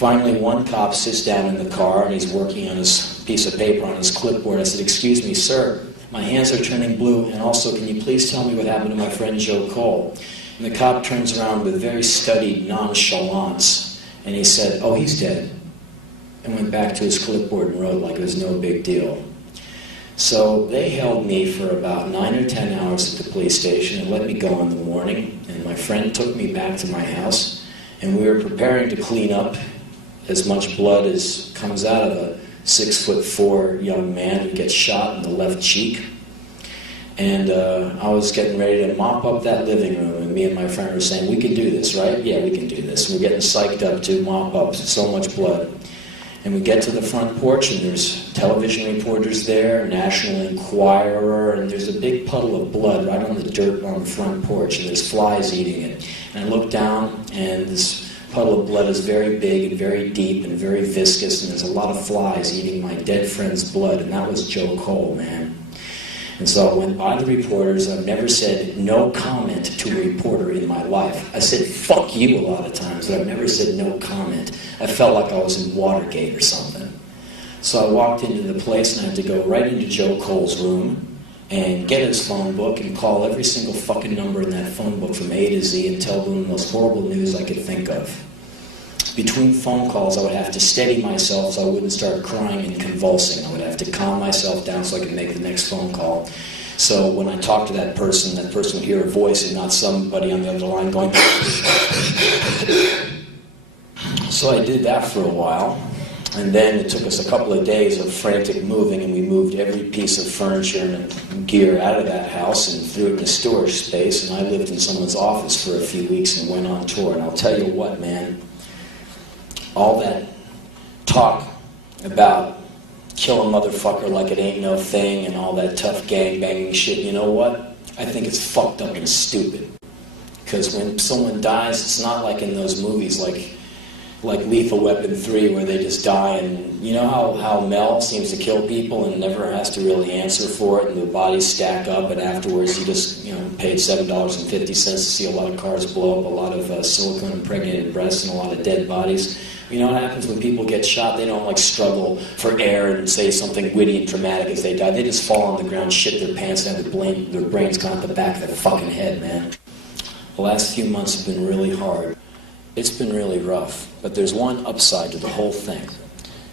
Finally, one cop sits down in the car and he's working on his piece of paper on his clipboard. I said, "Excuse me, sir, my hands are turning blue, and also can you please tell me what happened to my friend Joe Cole?" And the cop turns around with very studied nonchalance and he said, "Oh, he's dead," and went back to his clipboard and wrote like it was no big deal. So they held me for about 9 or 10 hours at the police station and let me go in the morning, and my friend took me back to my house, and we were preparing to clean up as much blood as comes out of a 6'4" young man who gets shot in the left cheek. And I was getting ready to mop up that living room, and me and my friend were saying, "We can do this, right? Yeah, we can do this." We're getting psyched up to mop up so much blood. And we get to the front porch, and there's television reporters there, National Enquirer, and there's a big puddle of blood right on the dirt on the front porch, and there's flies eating it. And I look down, and this puddle of blood is very big and very deep and very viscous, and there's a lot of flies eating my dead friend's blood, and that was Joe Cole, man. And so I went by the reporters. I've never said no comment to a reporter in my life. I said fuck you a lot of times, but I've never said no comment. I felt like I was in Watergate or something. So I walked into the place and I had to go right into Joe Cole's room and get his phone book and call every single fucking number in that phone book from A to Z and tell them the most horrible news I could think of. Between phone calls, I would have to steady myself so I wouldn't start crying and convulsing. I would have to calm myself down so I could make the next phone call. So when I talked to that person would hear a voice and not somebody on the other line going... So I did that for a while. And then it took us a couple of days of frantic moving, and we moved every piece of furniture and gear out of that house and threw it in a storage space. And I lived in someone's office for a few weeks and went on tour. And I'll tell you what, man, all that talk about kill a motherfucker like it ain't no thing and all that tough gang-banging shit, you know what? I think it's fucked up and stupid. Because when someone dies, it's not like in those movies like Lethal Weapon 3 where they just die, and you know how Mel seems to kill people and never has to really answer for it, and the bodies stack up, and afterwards he just paid $7.50 to see a lot of cars blow up, a lot of silicone impregnated breasts, and a lot of dead bodies. You know what happens when people get shot? They don't struggle for air and say something witty and dramatic as they die. They just fall on the ground, shit their pants, and have their brains gone up the back of their fucking head, man. The last few months have been really hard. It's been really rough, but there's one upside to the whole thing.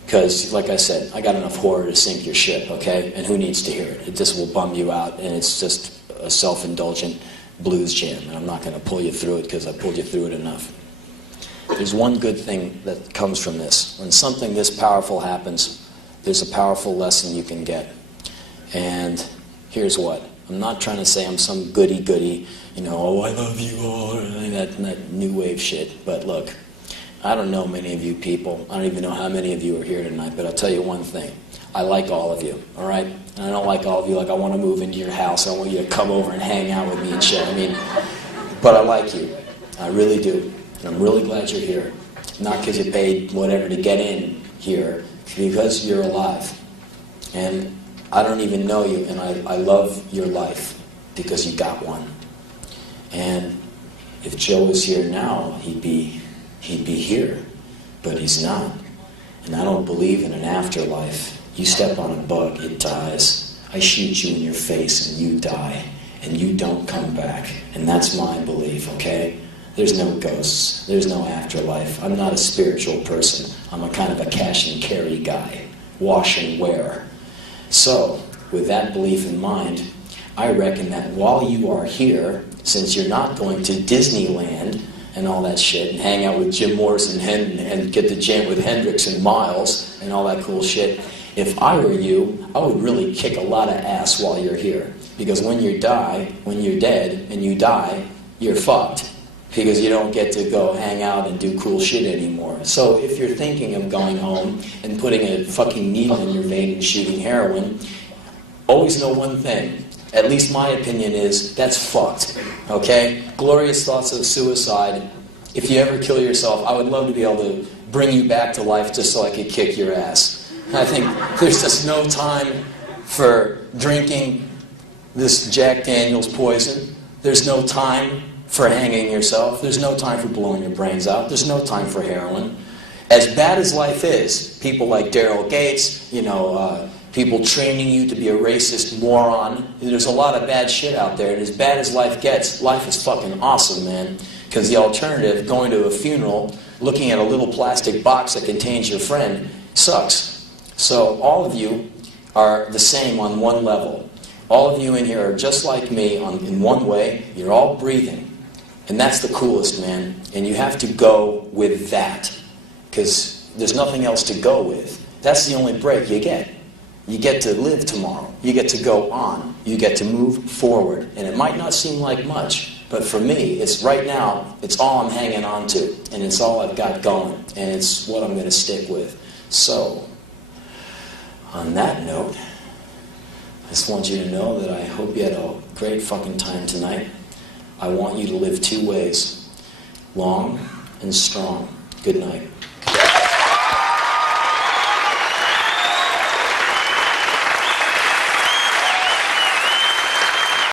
Because, like I said, I got enough horror to sink your ship, okay? And who needs to hear it? It just will bum you out, and it's just a self-indulgent blues jam. And I'm not going to pull you through it because I pulled you through it enough. There's one good thing that comes from this. When something this powerful happens, there's a powerful lesson you can get. And here's what. I'm not trying to say I'm some goody-goody, oh, I love you all, that new wave shit. But look, I don't know many of you people. I don't even know how many of you are here tonight, but I'll tell you one thing. I like all of you, all right? And I don't like all of you like I want to move into your house. I want you to come over and hang out with me and shit. But I like you. I really do. And I'm really glad you're here. Not because you paid whatever to get in here, because you're alive. And I don't even know you, and I love your life because you got one. And if Joe was here now, he'd be here, but he's not. And I don't believe in an afterlife. You step on a bug, it dies. I shoot you in your face, and you die, and you don't come back. And that's my belief, okay? There's no ghosts. There's no afterlife. I'm not a spiritual person. I'm a kind of a cash and carry guy. Wash and wear. So, with that belief in mind, I reckon that while you are here, since you're not going to Disneyland and all that shit, and hang out with Jim Morrison and get the jam with Hendrix and Miles and all that cool shit, if I were you, I would really kick a lot of ass while you're here. Because when you're dead and you die, you're fucked. Because you don't get to go hang out and do cool shit anymore. So if you're thinking of going home and putting a fucking needle in your vein and shooting heroin, always know one thing. At least my opinion is, that's fucked. Okay? Glorious thoughts of suicide. If you ever kill yourself, I would love to be able to bring you back to life just so I could kick your ass. I think there's just no time for drinking this Jack Daniels poison. There's no time for hanging yourself. There's no time for blowing your brains out. There's no time for heroin. As bad as life is, people like Daryl Gates, people training you to be a racist moron, there's a lot of bad shit out there, and as bad as life gets, life is fucking awesome, man. Because the alternative, going to a funeral, looking at a little plastic box that contains your friend, sucks. So all of you are the same on one level. All of you in here are just like me in one way. You're all breathing. And that's the coolest, man. And you have to go with that. Because there's nothing else to go with. That's the only break you get. You get to live tomorrow. You get to go on. You get to move forward. And it might not seem like much, but for me, it's right now, it's all I'm hanging on to. And it's all I've got going. And it's what I'm going to stick with. So, on that note, I just want you to know that I hope you had a great fucking time tonight. I want you to live two ways. Long and strong. Good night.